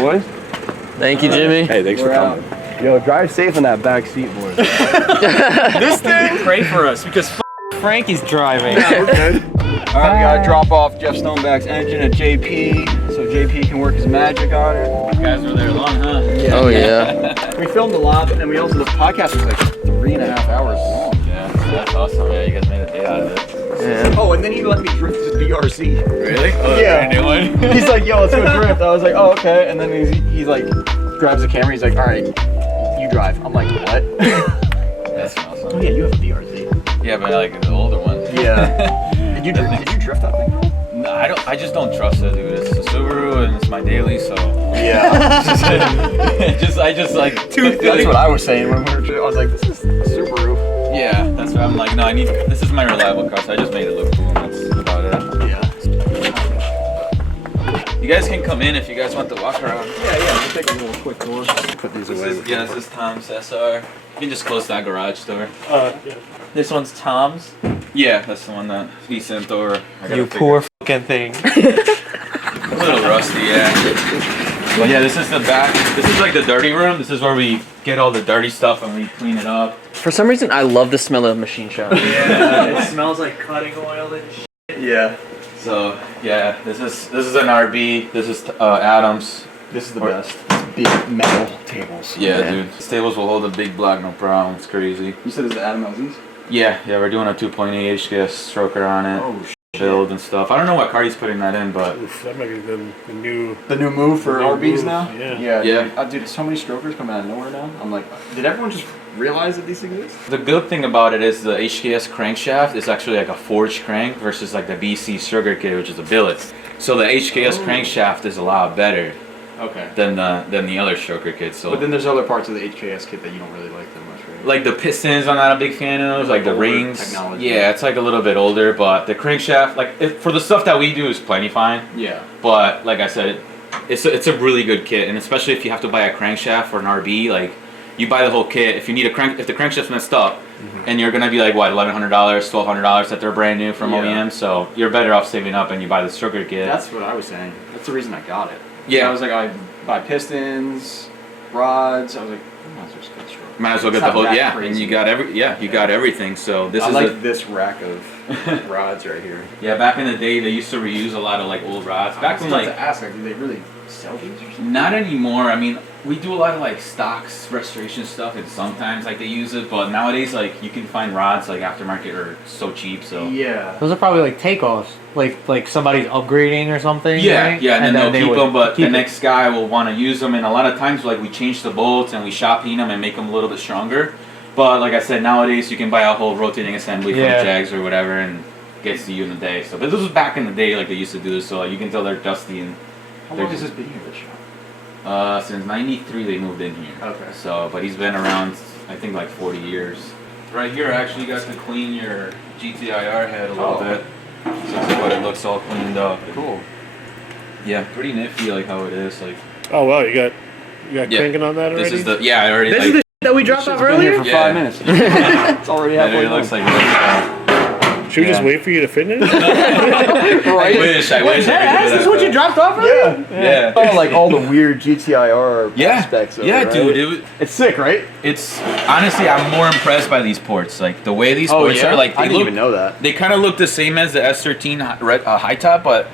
Boys? Thank you, Jimmy. Hey, thanks for coming. Yo, drive safe in that back seat, boys. This thing, pray for us because Frank is driving. Yeah, we're good. All right, we gotta drop off Jeff Stoneback's engine at JP, so JP can work his magic on it. You guys were there long, huh? Yeah. Oh yeah. We filmed a lot, and we also, the podcast was like 3.5 hours long. Yeah, that's awesome. Yeah, you guys made a day out of it. Yeah. Oh, and then he let me drift his BRC. Really? Oh, Yeah. new one? He's like, yo, let's go drift. I was like, oh, okay. And then he's like, grabs the camera. He's like, all right, you drive. I'm like, what? That's awesome. Oh yeah, you have a BRZ. Yeah, but I like the older one. Yeah. Did you drift that thing? No, I just don't trust it, dude. It's a Subaru and it's my daily, so. Yeah. I just like. That's what I was saying when we were. I was like, this is a Subaru. Yeah, that's why I'm like, no, this is my reliable car, so I just made it look cool, and that's about it. Yeah. You guys can come in if you guys want to walk around. Yeah. We'll take a little quick tour. Put these away. This is Tom's SR. You can just close that garage door. Yeah. This one's Tom's. Yeah, that's the one that he sent over. You poor fucking thing. A little rusty, yeah. But yeah, this is the back. This is like the dirty room. This is where we get all the dirty stuff and we clean it up. For some reason, I love the smell of machine shop. Yeah, it smells like cutting oil and shit. Yeah. So yeah, this is an RB. This is Adams. This is the best. Big metal tables. Yeah, dude. These tables will hold a big block, no problem. It's crazy. You said it's the Adam LZs? Yeah, we're doing a 2.8 HKS stroker on it. Oh, build and stuff. I don't know what car he's putting that in, but Oof, that might be the new. The new move for The new RBs move, now? yeah. Yeah. Dude, so many strokers come out of nowhere now. I'm like, did everyone just realize that these exist? the good thing about it is the HKS crankshaft is actually like a forged crank versus like the BC stroker kit, which is a billet. So the HKS crankshaft is a lot better Okay. than the other stroker kit. So But then there's other parts of the HKS kit that you don't really like that much, right? like the pistons, I'm not a big fan of. Like the older rings, technology. yeah, it's like a little bit older. But the crankshaft, for the stuff that we do, is plenty fine. Yeah. But like I said, it's a really good kit, and especially if you have to buy a crankshaft for an RB, like you buy the whole kit. If you need if the crankshaft's messed up, and you're gonna be like what, $1,100, $1,200 that they're brand new from Yeah. OEM, so you're better off saving up and you buy the stroker kit. That's what I was saying. That's the reason I got it. Yeah. I was like, I buy pistons, rods. I was like, I might as well just get a stroker. Might as well It's get the not whole that and crazy. you got got everything. So this I is like this rack of rods right here. back in the day they used to reuse a lot of like old rods. Back when I was like about to ask, do they really sell these or something? not anymore. I mean, we do a lot of like stocks restoration stuff, and sometimes like they use it. But nowadays, like you can find rods like aftermarket or so cheap. So Yeah. Those are probably like takeoffs, like somebody's upgrading or something. yeah, right? yeah, and then they'll keep would them. But keep the it. next guy will want to use them, and a lot of times like we change the bolts and we shop clean them and make them a little bit stronger. But like I said, nowadays you can buy a whole rotating assembly from Yeah. Jags or whatever, and gets to you in a day. So, but this was back in the day, like they used to do this. So like, you can tell they're dusty and How they're long has just this been here, this shop? since '93 they moved in here. Okay. So, but he's been around, I think, like 40 years. Right here, actually, you got to clean your GTIR head a little bit. So this is what it looks all cleaned up. Cool. Yeah, pretty nifty, like how it is. Like Oh wow, you got Yeah. cranking on that already. this is the I already. This like, is the that we dropped It's off been earlier? here for Yeah. 5 minutes. It's already yeah, halfway it looks done. like. Should we just yeah. wait for you to finish? I wish I could do This is that, what you but- dropped off earlier? Yeah. Oh, like all the weird GTIR Yeah, aspects of yeah, it, right? dude. It's sick, right? It's honestly, I'm more impressed by these ports. Like the way these ports are, like I they didn't look. even know that. They kind of look the same as the S13 high top, but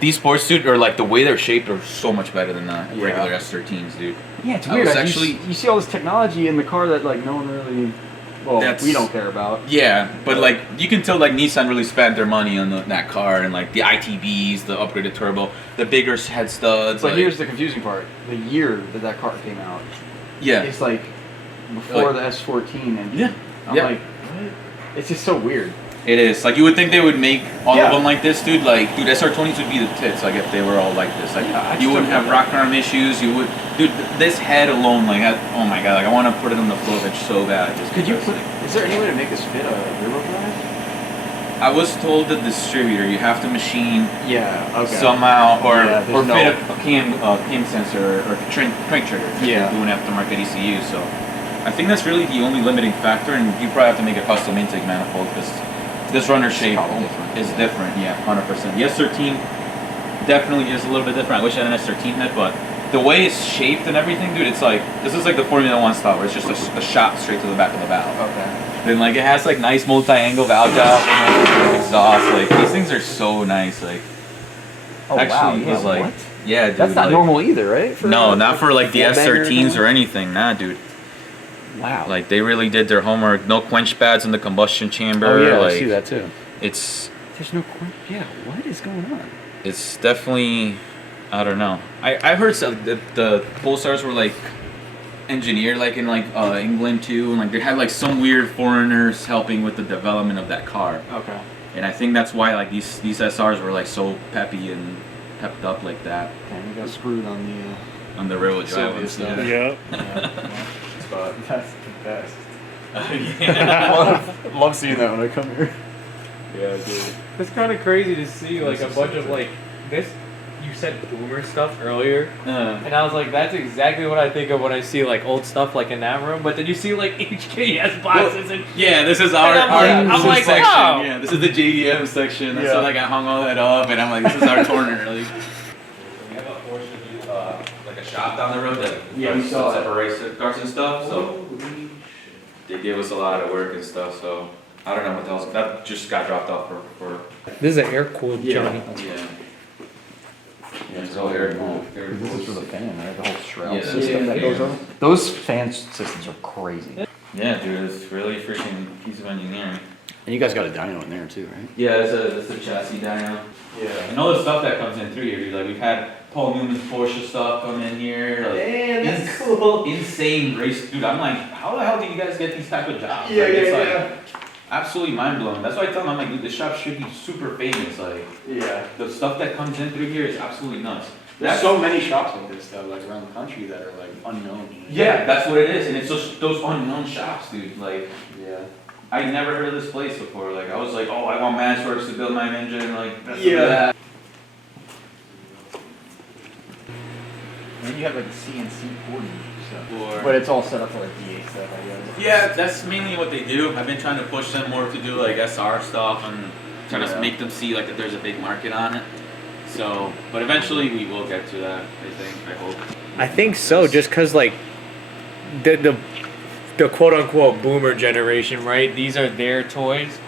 these sports dude are like the way they're shaped are so much better than the regular S13s, dude. Yeah, it's I weird. was Like, actually- you see all this technology in the car that like no one really, well, That's- we don't care about. Yeah, but like you can tell like Nissan really spent their money on that car and like the ITBs, the upgraded turbo, the bigger head studs. But like, here's the confusing part: the year that car came out. yeah, It's like before Like- the S14 engine. yeah, I'm yeah. like, what? It's just so weird. It is. Like you would think they would make all Yeah. of them like this, dude. Like, dude, SR20s would be the tits. Like if they were all like this. Like Yeah, I you just wouldn't don't have know. rock arm issues. You would, dude. This head alone, like, oh my god, like I want to put it on the floor bench so bad. Just Could you because, put? like, Is there any way to make this fit a rear-wheel drive? I was told the distributor you have to machine Yeah. Okay. somehow or Yeah, or there's fit a cam sensor or crank trigger. If Yeah. you're doing aftermarket ECU. So I think that's really the only limiting factor, and you probably have to make a custom intake manifold because this runner shape probably different. is different. Yeah, 100%. The S13 definitely is a little bit different. I wish I had an S13 head, but the way it's shaped and everything, dude, it's like, this is like the Formula 1 style, where it's just a shot straight to the back of the valve. Okay. Then like it has like nice multi-angle valve job, and, like, exhaust. Like these things are so nice. Like Oh, actually, wow. it was like, What? yeah, dude. That's not like, normal either, right? No, not for like the full bagger S13s or anything. Nah, dude. Wow. Like they really did their homework. No quench pads in the combustion chamber. Oh yeah, like, I see that too. It's There's no yeah. What is going on? it's definitely, I don't know. I heard some, the Pulsars were like engineered like in like England too, and like they had like some weird foreigners helping with the development of that car. Okay. And I think that's why like these SRs were like so peppy and pepped up like that Damn, we got screwed on the railroad drive. Soviet stuff. Yeah. But that's the best. Yeah. love seeing that when I come here. Yeah, dude. It's kind of crazy to see like a bunch of like this. You said boomer stuff earlier, and I was like, that's exactly what I think of when I see like old stuff like in that room. But then you see like HKS boxes and Yeah, this is our, I'm like, section. wow. Yeah, this is the JDM section. That's Yeah. why like I hung all that up, and I'm like, this is our corner. Like, we have a portion of like a shop down the road that Yeah, we saw sells it. race cars and stuff. So they gave us a lot of work and stuff. So I don't know what else. That just got dropped off for this is an air cooled Johnny. yeah. Yeah, it's all air cooled. This is for the fan, right? The whole shroud Yeah. system that goes over. Those fan systems are crazy. Yeah, dude, it's really freaking piece of engineering. And you guys got a dyno in there too, right? Yeah, it's a chassis dyno. Yeah. And all the stuff that comes in through here, dude. Like we've had Paul Newman's Porsche stuff come in here. Like, Damn, that's cool. Insane race, dude. I'm like, how the hell do you guys get these type of jobs? Yeah, like, yeah, it's yeah. like absolutely mind blowing. That's why I tell them, I'm like, dude, this shop should be super famous. Like Yeah. the stuff that comes in through here is absolutely nuts. There's so many shops like this though, like around the country that are like unknown. Yeah, that's what it is, and it's just those unknown shops, dude. Like Yeah. I never heard of this place before. Like I was like, oh, I want Matchworks to build my engine. Like that's Yeah. And you have like CNC porting stuff. But it's all set up for like D8 stuff, I guess. Yeah, that's mainly what they do. I've been trying to push them more to do like SR stuff and trying to make them see like that there's a big market on it. So, but eventually we will get to that. I think. I hope. I think so, just cause like the quote unquote boomer generation, right? These are their toys,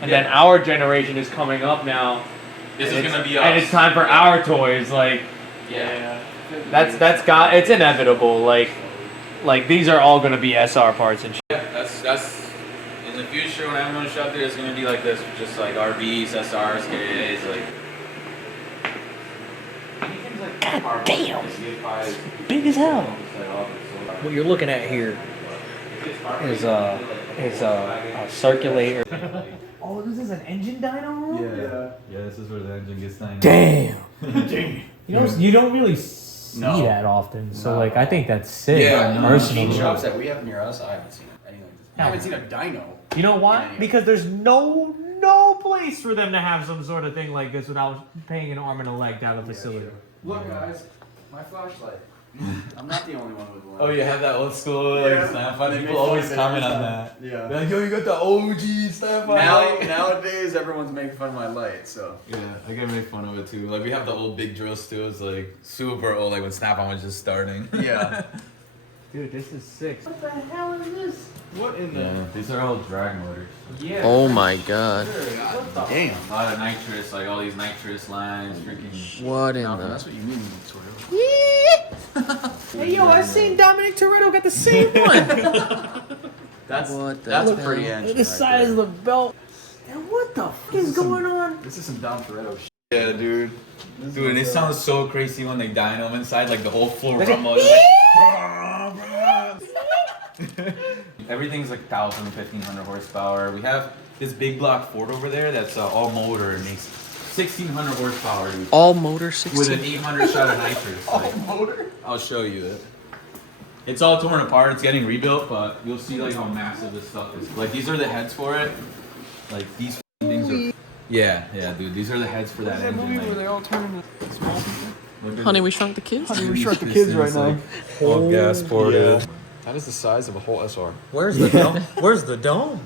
and then our generation is coming up now. This and is it's- gonna be us. and it's time for our toys. Like Yeah. it's inevitable. Like these are all gonna be SR parts and shit. Yeah, that's in the future when I'm on shop there, it's gonna be like this, just like RVs, SRs, KAs, like. God damn. Big as hell. What you're looking at here is a circulator. Oh, this is an engine dyno room? Yeah, this is where the engine gets dyno. Damn. You don't really see No. that often, so No. like I think that's sick. Yeah, no. personally. Machine shops that we have near us, I haven't seen anything like this. I haven't seen a dyno. You know why? Yeah. Because there's no place for them to have some sort of thing like this without paying an arm and a leg down the facility. Look guys, my flashlight. I'm not the only one with one. Oh, you have that old school Yeah. snap-on? They People make fun always of it comment every on time. that. Yeah. They're like, yo, you got the OG snap-on. Nowadays everyone's making fun of my light, so. Yeah, I can make fun of it too. Like we have the old big drills too. It's like super old, like when Snap-on was just starting. Yeah. Dude, this is sick. What the hell is this? What in Yeah, these are all drag motors. Yeah. Oh my god. Damn. A lot of nitrous, like all these nitrous lines, freaking. What in That's the... what you mean, sort of. Hey yo, I seen Dominic Toretto got the same one. That's What the that's a hell? pretty engine. The size of the belt. And what the fuck is going on? This is some Dom Toretto shit. Yeah, dude. Dude, and it sounds so crazy when they dyno inside, like the whole floor Like rumble. Everything's like 1,000, 1,500 horsepower. We have this big block Ford over there that's all motor and makes 1,600 horsepower, dude. All motor With 16? an 800 shot of nitrous. Like, Motor? I'll show you it. It's all torn apart. It's getting rebuilt, but you'll see like how massive this stuff is. Like these are the heads for it. Like these things are. Yeah, dude. These are the heads for that engine. Like, they all turn into small people? look at Honey, this. we shrunk the kids? We shrunk the This kids thing's, right now. like, all gas ported. That is the size of a whole SR. Where's the dome? Where's the dome?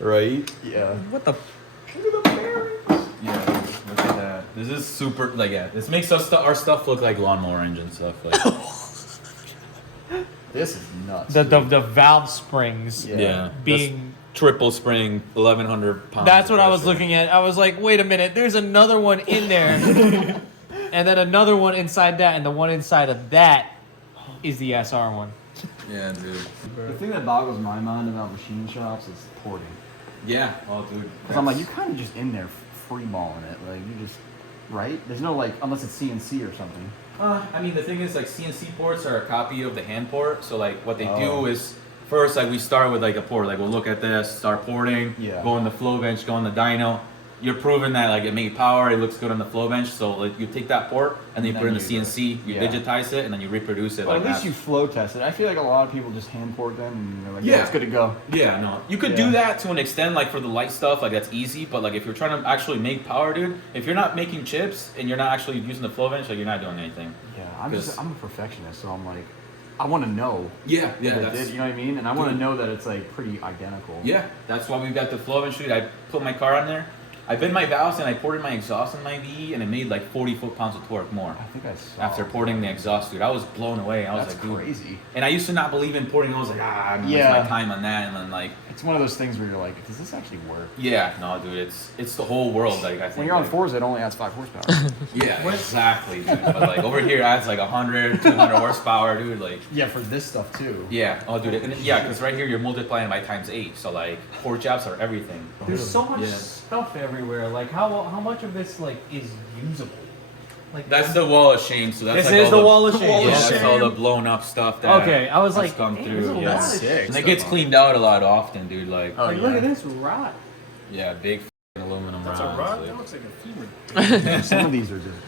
Right? Yeah. What the? Yeah, look at that. This is super, like, yeah. This makes our stuff look like lawnmower engine stuff. Like, This is nuts. The valve springs yeah. being. Triple spring, 1,100 pounds. That's what I was looking at. I was like, wait a minute, there's another one in there. And then another one inside that, and the one inside of that is the SR one. Yeah, dude. The thing that boggles my mind about machine shops is porting. Yeah. Oh, dude. Because I'm like, you're kind of just in there free balling it. Like, you just, right? There's no, like, unless it's CNC or something. I mean, the thing is, like, CNC ports are a copy of the hand port. So, like, what they do is, first, like, we start with, like, a port. Like, we'll look at this, start porting, go on the flow bench, go on the dyno. You're proving that, like, it made power, it looks good on the flow bench. So, like, you take that port, and then you put it in the CNC, you digitize it, and then you reproduce it. Well, like at least that. you flow test it. I feel like a lot of people just hand port them, and they're like, yeah, it's good to go. Yeah, no. You could do that to an extent, like, for the light stuff, like, that's easy. But, like, if you're trying to actually make power, dude, if you're not making chips, and you're not actually using the flow bench, like, you're not doing anything. Yeah, I'm a perfectionist, so I'm like, I want to know. Yeah, you know what I mean? And I want to know that it's like pretty identical. Yeah, that's why we've got the flow bench. I put my car on there. I bent my valves and I ported my exhaust on my V, and it made like 40 foot-pounds of torque more. I think I saw. After porting the exhaust, dude, I was blown away. I was That's like, dude. crazy. And I used to not believe in porting. I was like, I'm gonna waste my time on that, and then like. It's one of those things where you're like, does this actually work? Yeah, no, dude, it's the whole world. Like I think. When you're on like, Forza, it only adds 5 horsepower. Yeah, exactly, dude. But like over here, it adds like 100, 200 horsepower, dude. Like. Yeah, for this stuff too. Yeah. Oh, dude. Yeah, because right here you're multiplying by ×8, so like port jobs are everything. There's so much stuff everywhere. Like how much of this like is usable? Like that's the wall of shame. So that's this like is all the wall of shame. Yeah, that's all the blown up stuff that. Okay, I was like, come damn, through. there's a Yeah, lot of shit. and it gets cleaned out a lot often, dude. Like, Like, look at this rod. yeah, big aluminum rods. That looks like a femur. Some of these are just.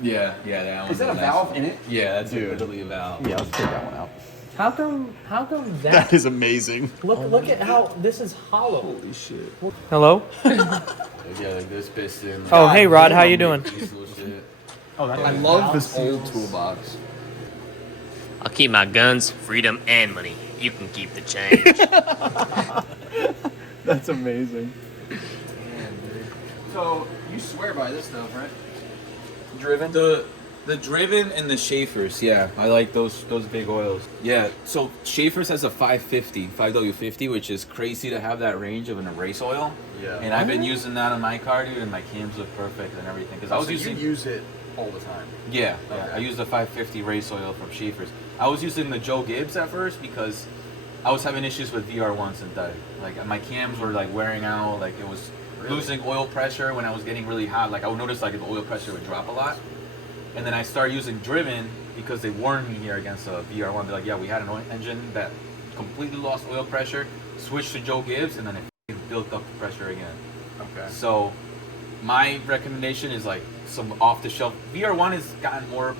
Yeah, that one. Is that a valve in it? Yeah, that's Dude. literally a valve. Yeah, let's take that one out. How come that? That is amazing. Look at how this is hollow. Holy shit. Hello. Yeah, like this piston. Like, Oh, hey Rod, how you doing? this little shit. I love this old toolbox. I'll keep my guns, freedom, and money. You can keep the change. That's amazing. So, you swear by this stuff, right? Driven? The Driven and the Schaefer's, yeah, I like those big oils. Yeah, so Schaefer's has a 5W50, which is crazy to have that range of an race oil. Yeah. And I've been using that on my car, dude, and my cams look perfect and everything. Because I was So using. you use it all the time. Yeah, Okay. I used the 550 race oil from Schaefer's. I was using the Joe Gibbs at first because I was having issues with VR1 synthetic. Like my cams were like wearing out, like it was losing oil pressure when I was getting really hot. Like I would notice like the oil pressure would drop a lot. And then I started using Driven because they warned me here against a VR1. They're like, yeah, we had an oil engine that completely lost oil pressure, switched to Joe Gibbs, and then it built up the pressure again. Okay. So my recommendation is like some off-the-shelf. VR1 has gotten more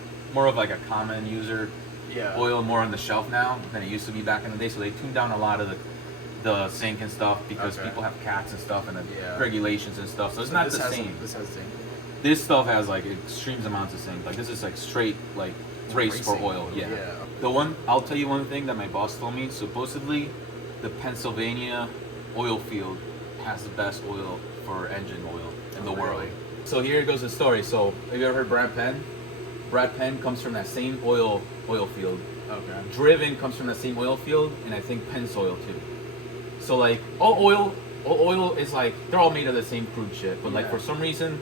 of like a common user oil, more on the shelf now than it used to be back in the day. So they tuned down a lot of the zinc and stuff because people have cats and stuff and the regulations and stuff. So it's not the same. This has zinc. This stuff has like extreme amounts of zinc. Like this is like straight like race for oil. Yeah. The one I'll tell you one thing that my boss told me. Supposedly, the Pennsylvania oil field has the best oil for engine oil in the world. So here goes the story. So have you ever heard Brad Penn? Brad Penn comes from that same oil field. Okay. Driven comes from the same oil field, and I think Penn's oil too. So like all oil is like they're all made of the same crude shit, but like for some reason,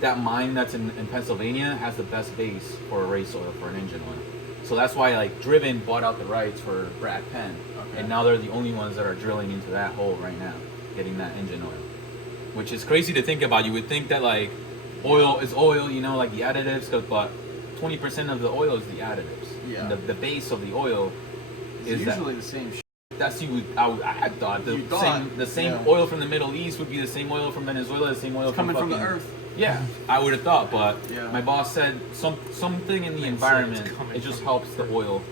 that mine that's in Pennsylvania has the best base for a race oil for an engine oil. So that's why like Driven bought out the rights for Brad Penn, and now they're the only ones that are drilling into that hole right now, getting that engine oil, which is crazy to think about. You would think that like oil is oil, you know, like the additives, but 20% of the oil is the additives. Yeah. And the base of the oil is usually the same shit. That's I thought the same oil from the Middle East would be the same oil from Venezuela, the same oil coming from the fucking earth. Yeah, I would have thought, but my boss said something in the environment. It just helps the oil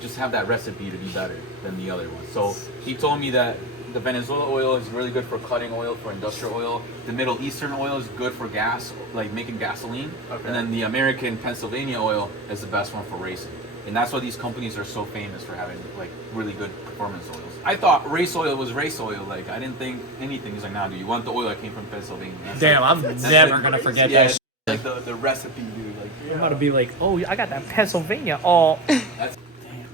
just have that recipe to be better than the other one. So he told me that the Venezuela oil is really good for cutting oil for industrial oil. The Middle Eastern oil is good for gas, like making gasoline. And then the American Pennsylvania oil is the best one for racing. And that's why these companies are so famous for having like really good performance oils. I thought race oil was race oil. Like I didn't think anything. He's like, nah, dude, you want the oil that came from Pennsylvania. That's Damn, like, I'm that's never like- gonna forget yeah, that. Like the recipe, dude. Like I'm about to be like, oh, I got that Pennsylvania. Oh, that's damn man.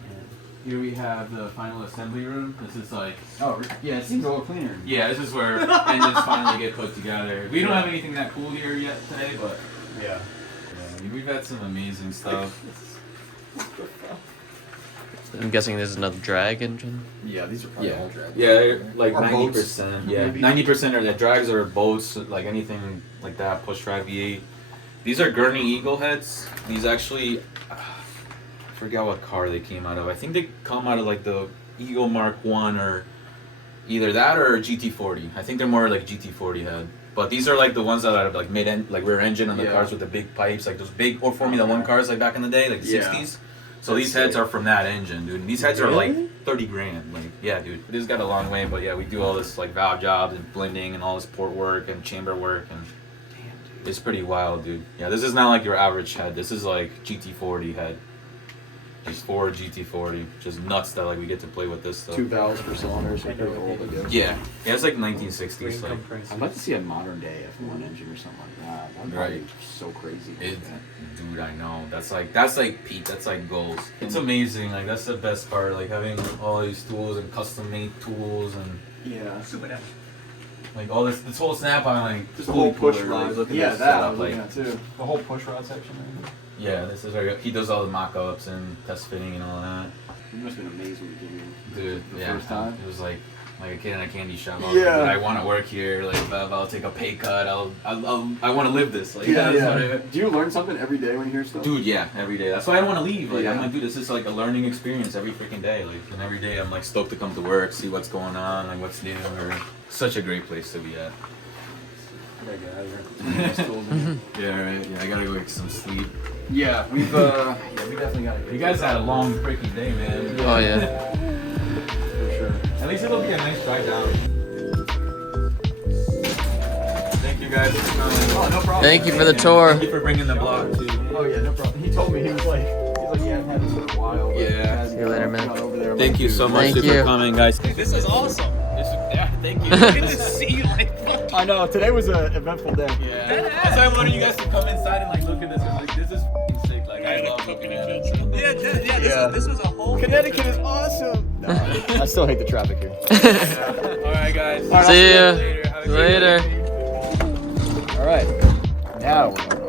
Here we have the final assembly room. This is like Oh, yeah, it seems a little cleaner. yeah, this is where engines finally get put together. We don't have anything that cool here yet today, but Yeah. I mean, we've had some amazing stuff. I'm guessing this is another drag engine. Yeah, these are probably all drag. Yeah, they're like Or 90%. boats, Yeah, maybe? 90% are the drags or boats, like anything like that, push drag V8. These are Gurney Eagle heads. These actually, I forget what car they came out of. I think they come out of like the Eagle Mark 1 or either that or GT40. I think they're more like GT40 head. But these are like the ones that are like mid-end, like rear engine on the Yeah. cars with the big pipes, like those big old Formula 1 cars like back in the day, like the Yeah. 60s. So That's these heads sick. are from that engine, dude. And these heads are like 30 grand. Like, yeah, dude. It has got a long way, but yeah, we do all this like valve jobs and blending and all this port work and chamber work and it's pretty wild, dude. Yeah, this is not like your average head. This is like GT40 head. Just Ford GT40. Just nuts that like we get to play with this stuff. 2 valves per cylinder, so pretty old, I guess. Yeah. Yeah, it's like 1960s. Like, I'd like to see a modern day F1 engine or something like that. That'd probably be so crazy. it, dude, I know. That's like peak. That's like goals. It's amazing. Like that's the best part. Like having all these tools and custom made tools and Yeah. like all this whole snap on like Just the whole push cooler, rod. like, look at Yeah, this that I setup, was like, looking at too. the whole push rod section. yeah, this is where he does all the mock-ups and test fitting and all that. It must have been amazing to get here. Dude, The yeah, first time? it was like a kid in a candy shop. I was Yeah. like, I want to work here. Like, if I'll take a pay cut. I want to live this. Like, Yeah, that's yeah. what I- Do you learn something every day when you hear stuff? Dude, yeah, every day. That's why I don't want to leave. Like, I'm Yeah. like, dude, this is like a learning experience every freaking day. Like, and every day I'm like stoked to come to work, see what's going on, like what's new. Or such a great place to be at. I gotta get out of here. Yeah, right. Yeah, I gotta go get some sleep. Yeah, we definitely gotta get You guys had a long freaking day, man. Oh yeah. for sure. At least it'll be a nice drive down. Thank you guys for coming. Oh, no problem. Thank you for the tour. Thank you for bringing the blog too. Oh yeah, no problem. He told me he was like, yeah, I've had this for a while. but Yeah. hadn't See you later, man. gone over there. I'm Thank like, you dude, so much Thank for you. coming, guys. This is awesome. Yeah, thank you. Get to see like fuck. I know today was an eventful day. Yeah. That's why I wanted you guys to come inside and like look at this. I was like, this is f***ing sick. Like, I love looking at it. Yeah. This was a whole. Connecticut is awesome. No, I still hate the traffic here. All right, guys. See ya. Later. Have a good Later. day. All right, now we're going